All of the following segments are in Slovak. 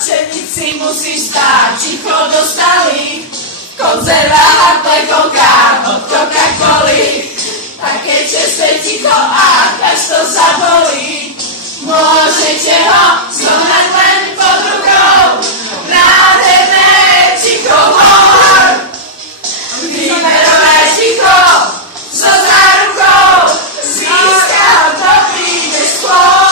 Čenici musíš stáť, ticho dostali. Konzerva, plekonka od Coca-Coli. Také čestné ticho a až to zabolí. Môžete ho zohnať len pod rukou. Nádherné ticho hor. Výberové ticho so zárukou. Získa ho, kto príde skôr.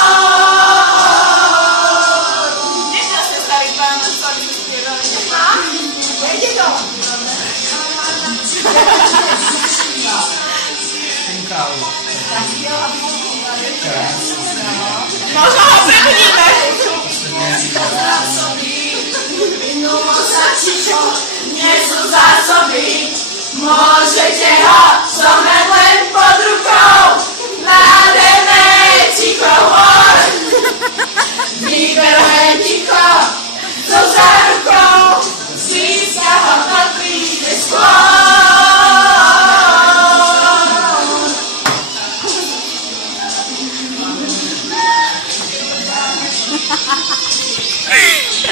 Možno ho prehodíme. Minulo sa ticho, nie sú zásoby. Môžete ho zohnať len pod rukou. Nádherné ticho hor. Výberové ticho so zárukou. Získa ho, kto príde skôr.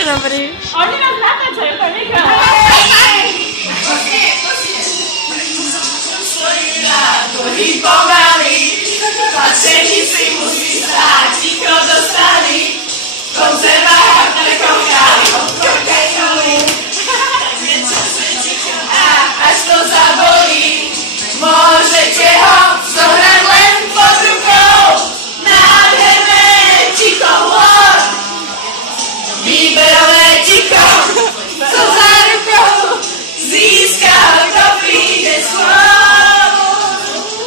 Dobrý. Oni nás natáčajú, to nechá. Stojí na dlhý pomaly. Čenici musí stáť, ticho dostali. Konzerva, plekonka od Coca-Coli. A až to zabolí. Môžete ho zohnať len pod rukou. Nádherné ticho hor. Výberové ticho so zárukou. Získa ho, kto príde skôr.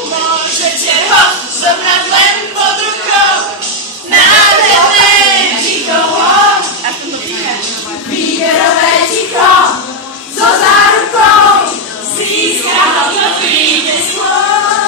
Môžete ho zobrať len pod rukou. Nádherné ticho hor. Výberové ticho so zárukou. Získa ho, kto príde skôr.